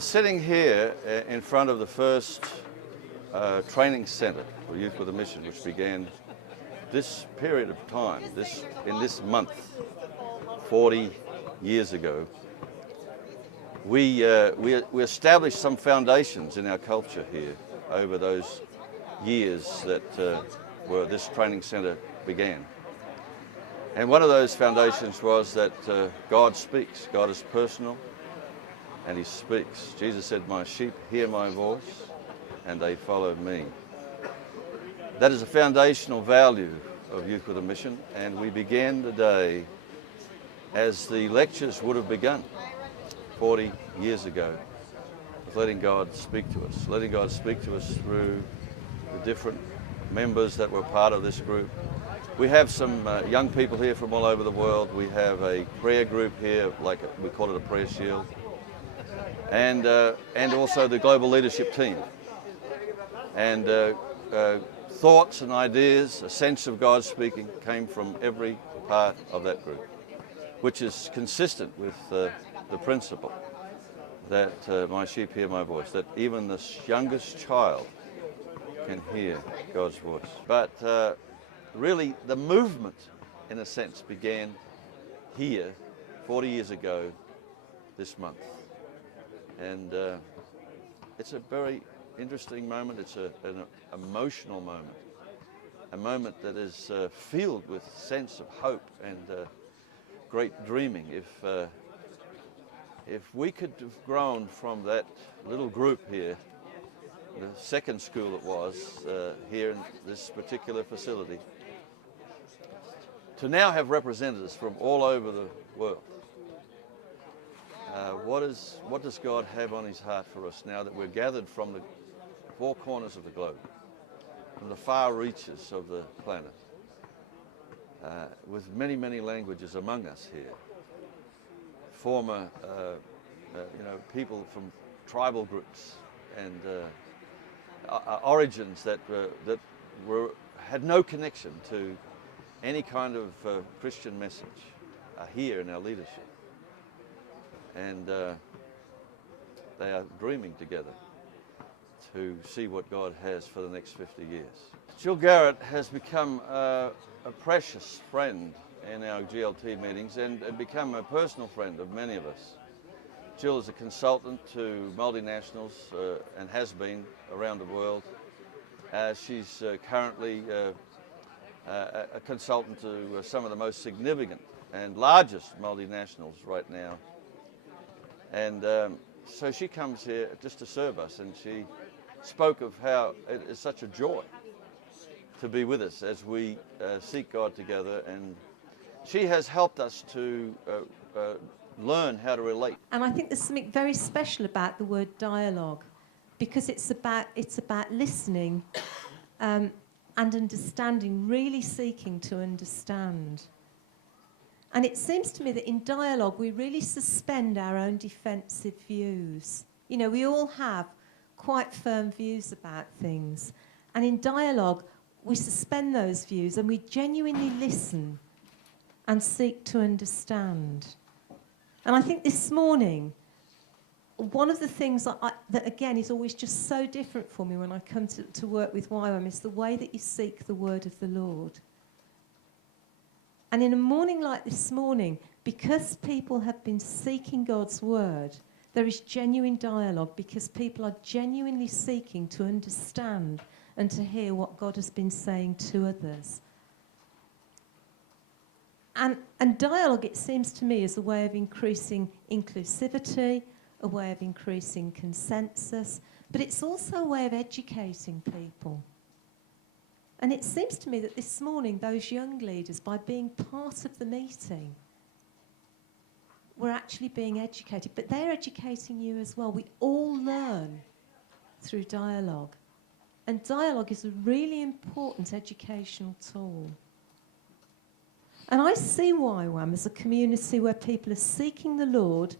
Sitting here in front of the first training centre for Youth with a Mission, which began this period of time, in this month, 40 years ago, we established some foundations in our culture here over those years that where this training centre began. And one of those foundations was that God speaks. God is personal, and he speaks. Jesus said, "My sheep hear my voice, and they follow me." That is a foundational value of Youth with a Mission, and we began the day as the lectures would have begun 40 years ago, with letting God speak to us, through the different members that were part of this group. We have some young people here from all over the world. We have a prayer group here, we call it a prayer shield, and also the global leadership team. And thoughts and ideas, a sense of God speaking, came from every part of that group, which is consistent with the principle that my sheep hear my voice, that even the youngest child can hear God's voice. But really, the movement, in a sense, began here 40 years ago this month. And it's a very interesting moment. It's an emotional moment, a moment that is filled with a sense of hope and great dreaming. If we could have grown from that little group here, the second school it was, here in this particular facility, to now have representatives from all over the world. What does God have on his heart for us now that we're gathered from the four corners of the globe, from the far reaches of the planet, with many, many languages among us here, former people from tribal groups and origins that had no connection to any kind of Christian message are here in our leadership. And they are dreaming together to see what God has for the next 50 years. Jill Garrett has become a precious friend in our GLT meetings and become a personal friend of many of us. Jill is a consultant to multinationals and has been around the world. She's currently a consultant to some of the most significant and largest multinationals right now. And so she comes here just to serve us, and she spoke of how it is such a joy to be with us as we seek God together, and she has helped us to learn how to relate. And I think there's something very special about the word dialogue, because it's about listening and understanding, really seeking to understand. And it seems to me that in dialogue we really suspend our own defensive views. You know, we all have quite firm views about things, and in dialogue we suspend those views and we genuinely listen and seek to understand. And I think this morning, one of the things that again is always just so different for me when I come to work with YWAM is the way that you seek the word of the Lord. And in a morning like this morning, because people have been seeking God's word, there is genuine dialogue, because people are genuinely seeking to understand and to hear what God has been saying to others. And dialogue, it seems to me, is a way of increasing inclusivity, a way of increasing consensus, but it's also a way of educating people. And it seems to me that this morning, those young leaders, by being part of the meeting, were actually being educated, but they're educating you as well. We all learn through dialogue. And dialogue is a really important educational tool. And I see YWAM as a community where people are seeking the Lord,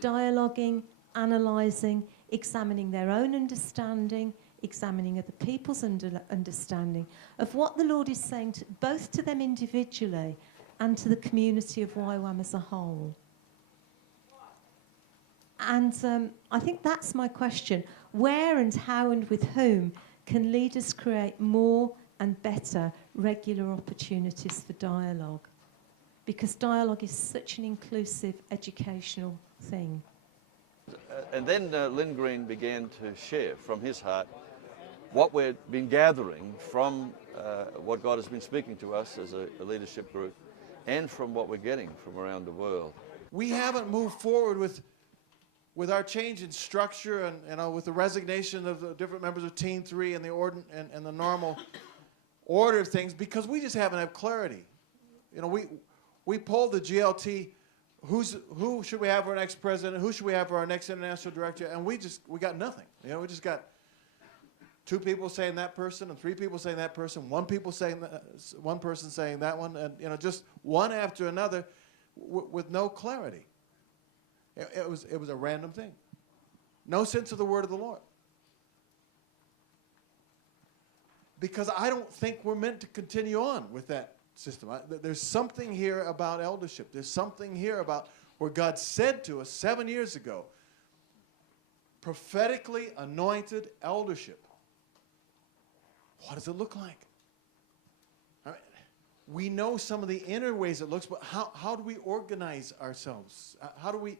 dialoguing, analysing, examining their own understanding, examining other people's understanding of what the Lord is saying both to them individually and to the community of YWAM as a whole. And I think that's my question. Where and how and with whom can leaders create more and better regular opportunities for dialogue? Because dialogue is such an inclusive educational thing. And then Lynn Green began to share from his heart what we've been gathering from what God has been speaking to us as a leadership group, and from what we're getting from around the world. We haven't moved forward with our change in structure and with the resignation of the different members of Team 3 and the normal order of things, because we just haven't had clarity. You know, we polled the GLT, who should we have for our next president, who should we have for our next international director, and we got nothing. You know, we just got 2 people saying that person, and 3 people saying that person, one person saying that one, and you know, just one after another, with no clarity. It was a random thing. No sense of the word of the Lord. Because I don't think we're meant to continue on with that system. There's something here about eldership. There's something here about where God said to us 7 years ago, prophetically anointed eldership. What does it look like? I mean, we know some of the inner ways it looks, but how do we organize ourselves? How do we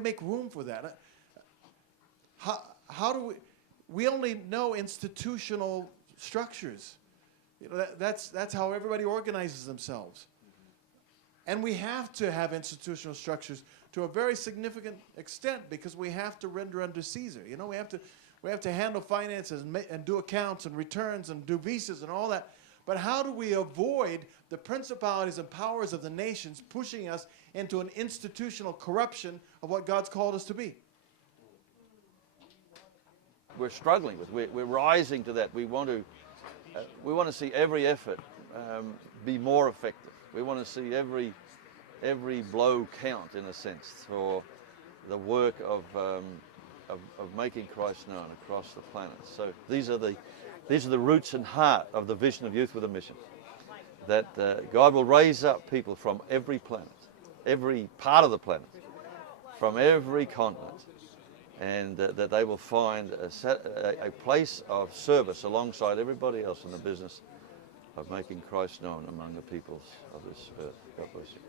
make room for that? How do we only know institutional structures. You know, that's how everybody organizes themselves. And we have to have institutional structures to a very significant extent, because we have to render unto Caesar. You know, we have to handle finances and do accounts and returns and do visas and all that. But how do we avoid the principalities and powers of the nations pushing us into an institutional corruption of what God's called us to be? We're struggling with. We're rising to that. We want to see every effort be more effective. We want to see every blow count, in a sense, for the work of making Christ known across the planet. So these are the roots and heart of the vision of Youth with a Mission. That God will raise up people from every planet, every part of the planet, from every continent, and that they will find a place of service alongside everybody else in the business of making Christ known among the peoples of this earth. God bless you.